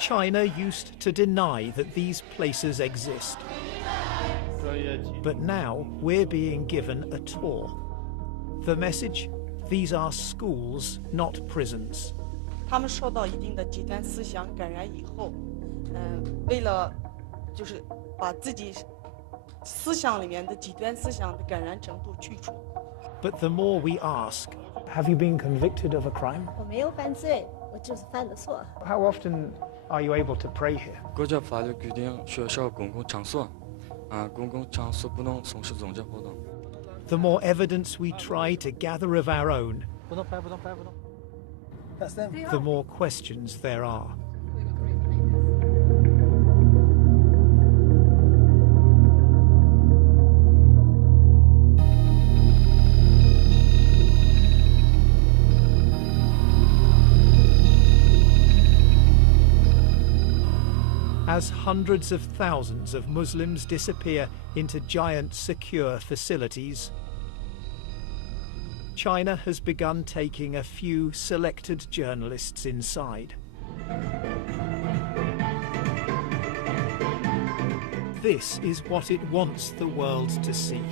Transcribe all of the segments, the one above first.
China used to deny that these places exist. But now we're being given a tour. The message? These are schools, not prisons. 他们受到一定的极端思想感染以后，为了就是把自己思想里面的极端思想的感染程度去除。But the more we ask, have you been convicted of a crime? 我没有犯罪，我就是犯了错。 How often are you able to pray here? 国家法律规定，学校公共场所，公共场所不能从事宗教活动。 The more evidence we try to gather of our own, the more questions there are. As hundreds of thousands of Muslims disappear into giant secure facilities, China has begun taking a few selected journalists inside. This is what it wants the world to see.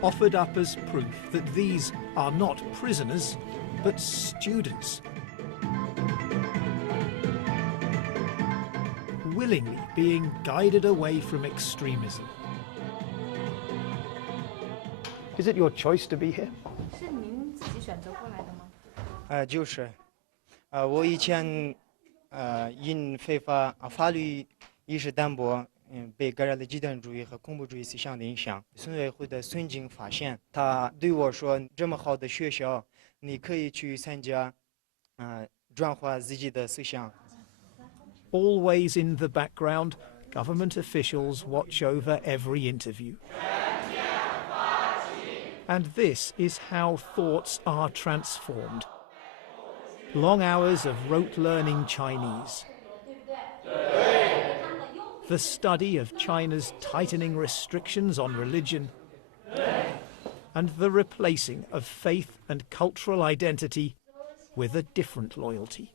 Offered up as proof that these are not prisoners, but students. Willingly being guided away from extremism. Is it your choice to be here? 是您自己选择过来的吗？就是，我以前因非法法律意识淡薄，被感染了极端主义和恐怖主义思想的影响。村委会的孙经发现，他对我说：“这么好的学校，你可以去参加，转化自己的思想。” Always in the background, government officials watch over every interview. And this is how thoughts are transformed. Long hours of rote learning Chinese. The study of China's tightening restrictions on religion. And the replacing of faith and cultural identity with a different loyalty.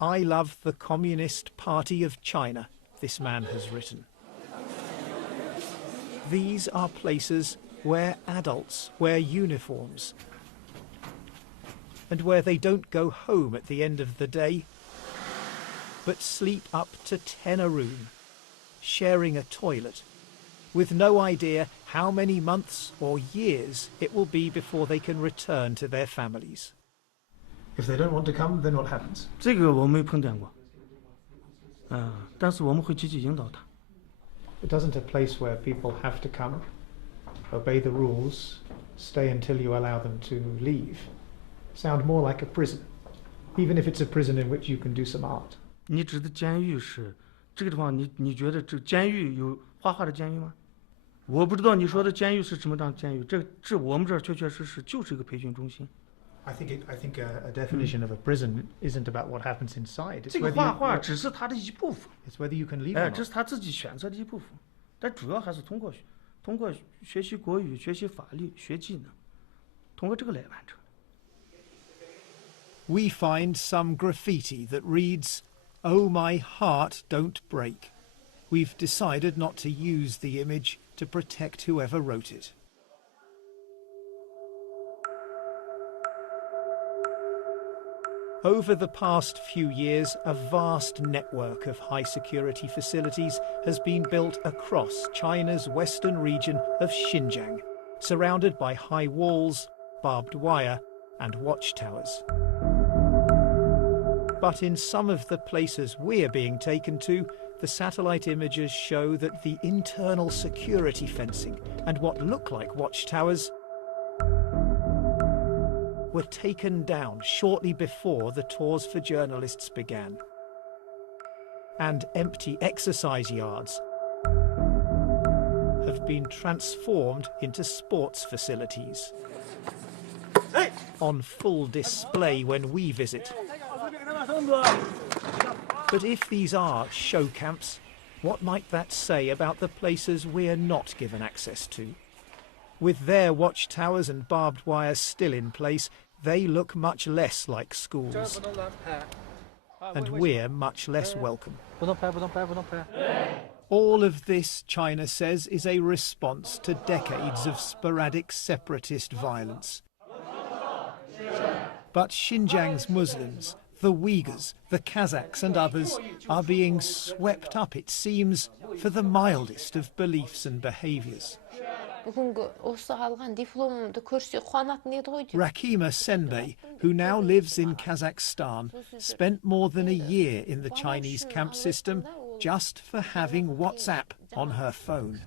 I love the Communist Party of China, this man has written. These are places where adults wear uniforms and where they don't go home at the end of the day, but sleep up to 10 a room, sharing a toilet, with no idea how many months or years it will be before they can return to their families. If they don't want to come, then what happens? 这个我没碰见过，但是我们会积极引导他。 It isn't a place where people have to come, obey the rules, stay until you allow them to leave. Sound more like a prison, even if it's a prison in which you can do some art. 你指的监狱是这个地方，你觉得这监狱有画画的监狱吗？我不知道你说的监狱是什么样的监狱，这我们这儿确确实实就是一个培训中心。 I think a definition of a prison isn't about what happens inside. 这个画画只是他的一部分。 It's whether you can leave or not. 这是他自己选择的一部分，但主要还是通过学习国语、学习法律、学技能，通过这个来完成。 We find some graffiti that reads, "Oh my heart, don't break." We've decided not to use the image to protect whoever wrote it. Over the past few years, a vast network of high-security facilities has been built across China's western region of Xinjiang, surrounded by high walls, barbed wire, and watchtowers. But in some of the places we're being taken to, the satellite images show that the internal security fencing and what look like watchtowers were taken down shortly before the tours for journalists began. And empty exercise yards have been transformed into sports facilities. On full display when we visit. But if these are show camps, what might that say about the places we're not given access to? With their watchtowers and barbed wire still in place, they look much less like schools. And we're much less welcome. All of this, China says, is a response to decades of sporadic separatist violence. But Xinjiang's Muslims, the Uyghurs, the Kazakhs and others are being swept up, it seems, for the mildest of beliefs and behaviours. Rakima Senbei, who now lives in Kazakhstan, spent more than a year in the Chinese camp system just for having WhatsApp on her phone.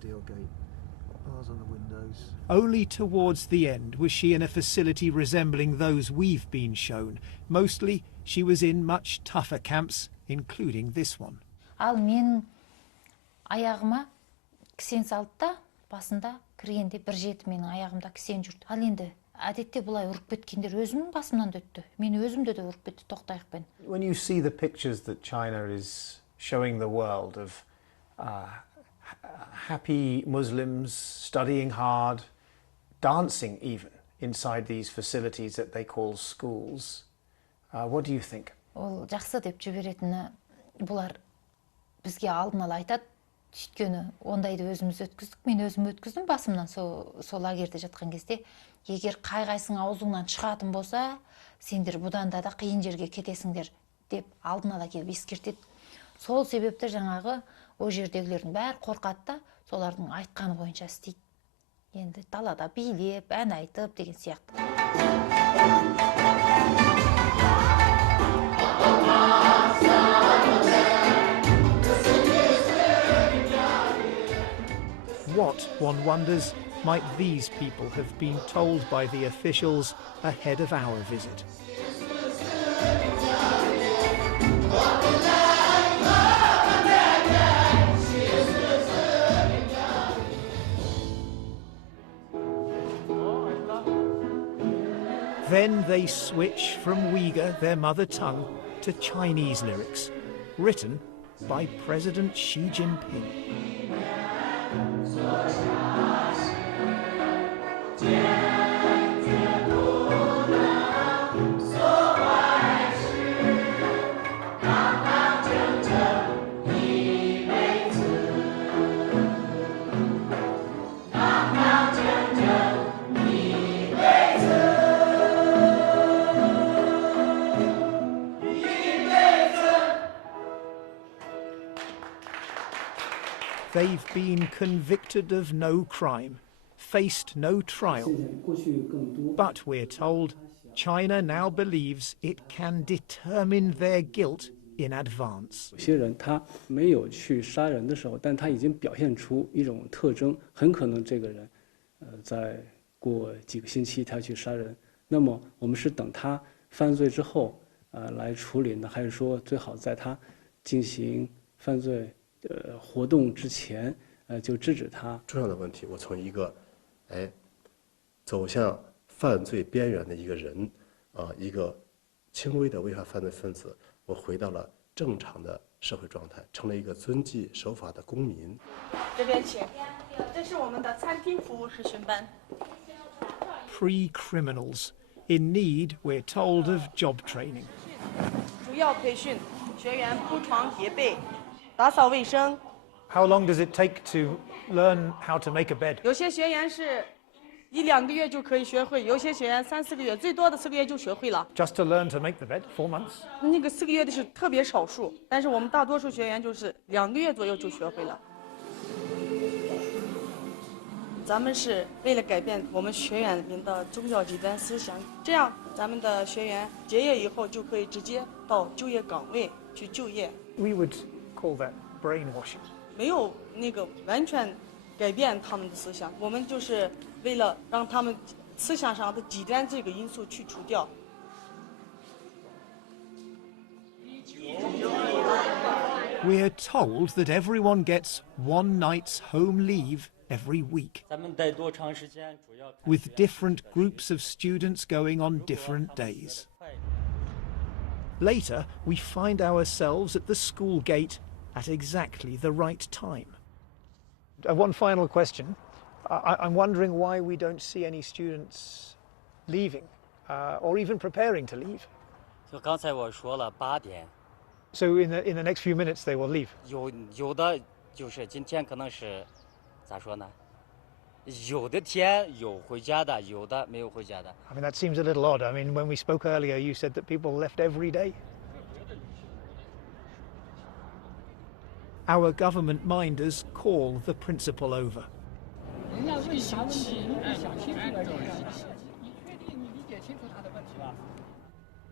Only towards the end was she in a facility resembling those we've been shown. Mostly, she was in much tougher camps, including this one. Ал мен аяғыма кісен салды да, басында кіргенде бір жеті менің аяғымда кісен жүрді. Ал енді әдетте бұлай ұрып кеткендер өзімнің басымнан да өтті. Мен өзімді де ұрып кетті тоқтайықпен. When you see the pictures that China is showing the world of happy Muslims studying hard, dancing even inside these facilities that they call schools, what do you think? Ол жақсы деп жіберетіні бұлар бізге алдын ала айтады. Өйткені ондайды өзіміз өткіздік, мен өзім өткіздім басымнан сол лагерьде жатқан кезде. Егер қай-қайсың аузыңнан шығатын болса, сендер бұдан да қиын жерге кетесіңдер деп алдын ала келіп ескертеді. Сол себепті жаңағы о жердегілердің бәрі қорқады да, солардың айтқаны бойынша істейді. Енді далада билеп, ән айтып деген сияқты. What, one wonders, might these people have been told by the officials ahead of our visit? Then they switch from Uyghur, their mother tongue, to Chinese lyrics, written by President Xi Jinping. They've been convicted of no crime, faced no trial. But we're told China now believes it can determine their guilt in advance. 有些人他没有去杀人的时候，但他已经表现出一种特征，很可能这个人，在过几个星期他去杀人。那么我们是等他犯罪之后，来处理呢，还是说最好在他进行犯罪活动之前，就制止他？重要的问题，我从一个，走向犯罪边缘的一个人，一个轻微的违法犯罪分子，我回到了正常的社会状态，成了一个遵纪守法的公民。这边请，这是我们的餐厅服务实训班。Pre-criminals in need, we're told, of job training. 主要培训学员铺床叠被。打扫卫生。 How long does it take to learn how to make a bed? 有些学员是1-2个月就可以学会，有些学员3-4个月，最多的4个月就学会了。Just to learn to make the bed, 4 months? 那个4个月的是特别少数，但是我们大多数学员就是2个月左右就学会了。咱们是为了改变我们学员们的宗教极端思想，这样咱们的学员结业以后就可以直接到就业岗位去就业。We would call that brainwashing. 没有那个完全改变他们的思想，我们就是为了让他们思想上的极端这个因素去除掉。We're told that everyone gets 1 night's home leave every week, with different groups of students going on different days. Later, we find ourselves at the school gate at exactly the right time. One final question. I'm wondering why we don't see any students leaving or even preparing to leave. 就刚才我说了8点。 So in the next few minutes they will leave. 有的就是今天可能是咋说呢？有的天有回家的，有的没有回家的。 I mean, that seems a little odd. I mean, when we spoke earlier, you said that people left every day. Our government minders call the principal over.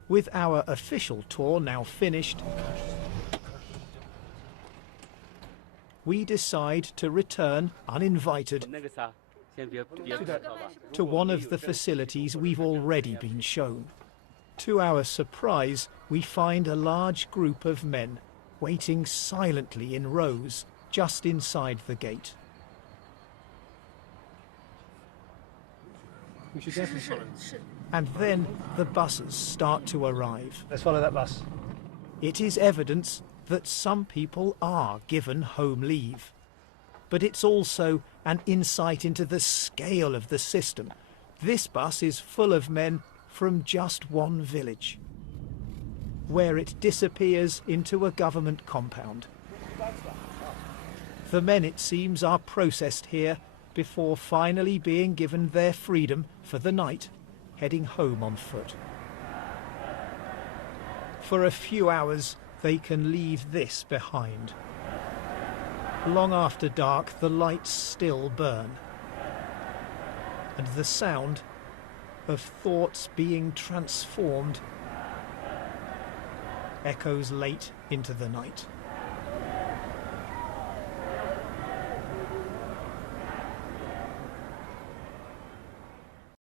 With our official tour now finished, we decide to return uninvited to one of the facilities we've already been shown. To our surprise, we find a large group of men waiting silently in rows just inside the gate. And then the buses start to arrive. Let's follow that bus. It is evidence that some people are given home leave. But it's also an insight into the scale of the system. This bus is full of men from just one village, where it disappears into a government compound. The men, it seems, are processed here before finally being given their freedom for the night, heading home on foot. For a few hours, they can leave this behind. Long after dark, the lights still burn, and the sound of thoughts being transformed echoes late into the night.